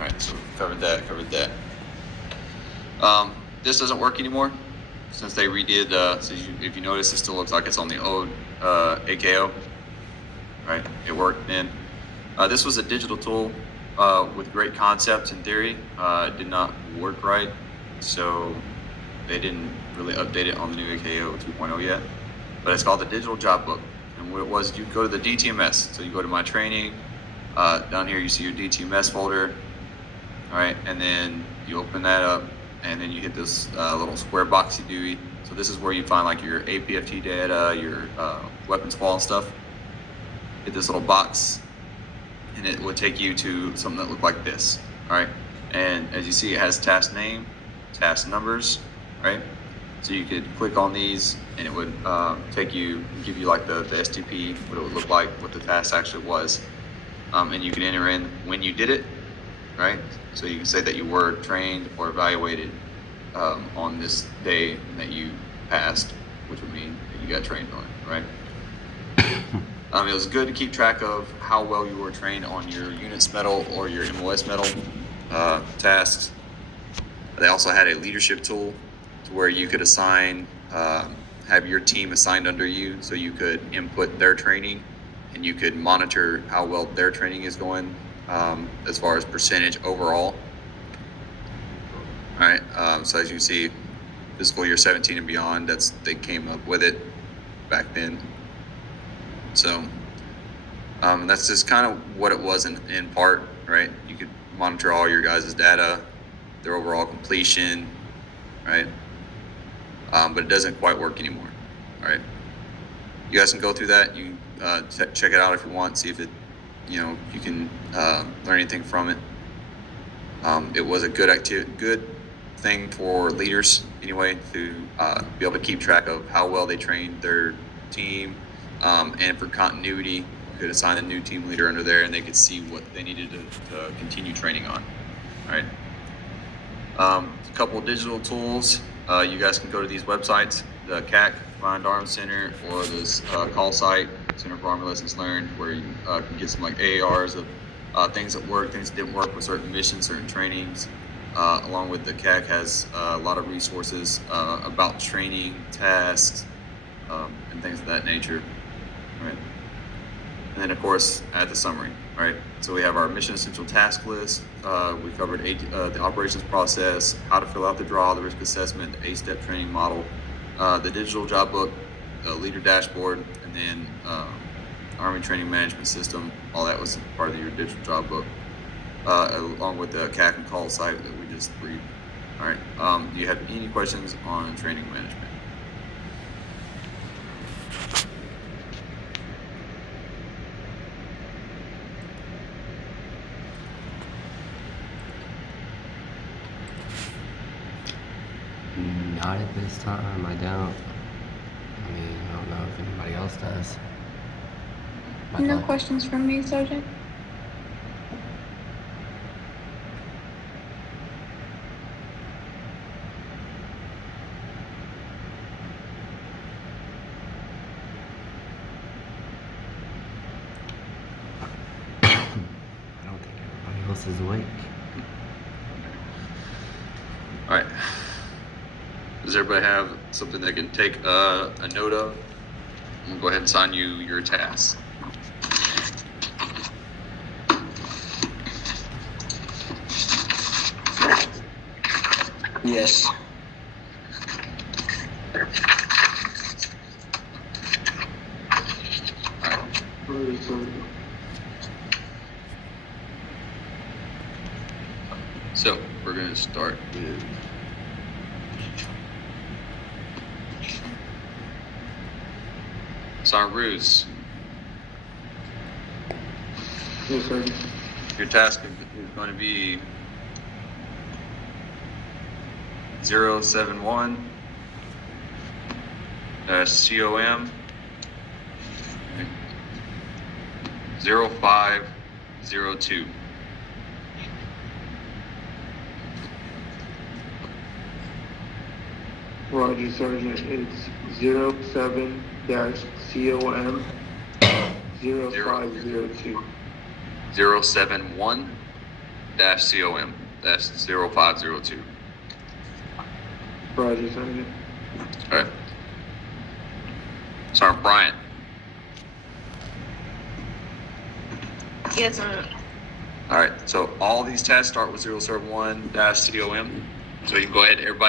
All right, so covered that. This doesn't work anymore since they redid. If you notice, it still looks like it's on the old AKO. Right, it worked then. This was a digital tool with great concepts and theory. It did not work right, so they didn't really update it on the new AKO 2.0 yet. But it's called the Digital Job Book. And what it was, you go to the DTMS. So you go to My Training. Down here, you see your DTMS folder. All right, and then you open that up, and then you hit this little square boxy GUI. So this is where you find like your APFT data, your weapons fall and stuff. Hit this little box, and it will take you to something that looked like this. All right, and as you see, it has task name, task numbers, right? So you could click on these, and it would give you like the STP, what it would look like, what the task actually was, and you can enter in when you did it, right? So you can say that you were trained or evaluated on this day that you passed, which would mean that you got trained on it, right? It was good to keep track of how well you were trained on your units medal or your MOS medal tasks. They also had a leadership tool to where you could assign, have your team assigned under you, so you could input their training and you could monitor how well their training is going as far as percentage overall. All right, so as you can see, fiscal year 17 and beyond, they came up with it back then. So that's just kind of what it was in part, right? You could monitor all your guys' data, their overall completion, right? But it doesn't quite work anymore, right? You guys can go through that. You check it out if you want, see if it, you can learn anything from it. It was a good thing for leaders anyway to be able to keep track of how well they trained their team, and for continuity, you could assign a new team leader under there, and they could see what they needed to continue training on. All right. A couple of digital tools. You guys can go to these websites, the CAC, Combined Arms Center, or this call site, Center for Army Lessons Learned, where you can get some like AARs of things that work, things that didn't work with certain missions, certain trainings. Along with the CAC has a lot of resources about training, tasks, and things of that nature. Right. And then of course, add the summary. Right. So we have our mission essential task list. We covered the operations process, how to fill out the draw, the risk assessment, the 8-step training model, the digital job book, the leader dashboard, and then Army Training Management System. All that was part of your digital job book, along with the CAC and call site that we just read. All right. Do you have any questions on training management? Not at this time, I don't. I mean, I don't know if anybody else does. No questions from me, Sergeant. I don't think everybody else is awake. All right. Does everybody have something they can take a note of? I'm gonna go ahead and assign you your tasks. Yes. So we're gonna start with Sergeant Ruse. Yes, sir. Your task is going to be 071 COM 0502. Roger, Sergeant. It's 07-COM 0502. 071 -COM. That's 0502. Roger, Sergeant. All right. Sergeant Bryant. Yes, sir. All right. So all these tests start with 071-COM. So you can go ahead, everybody.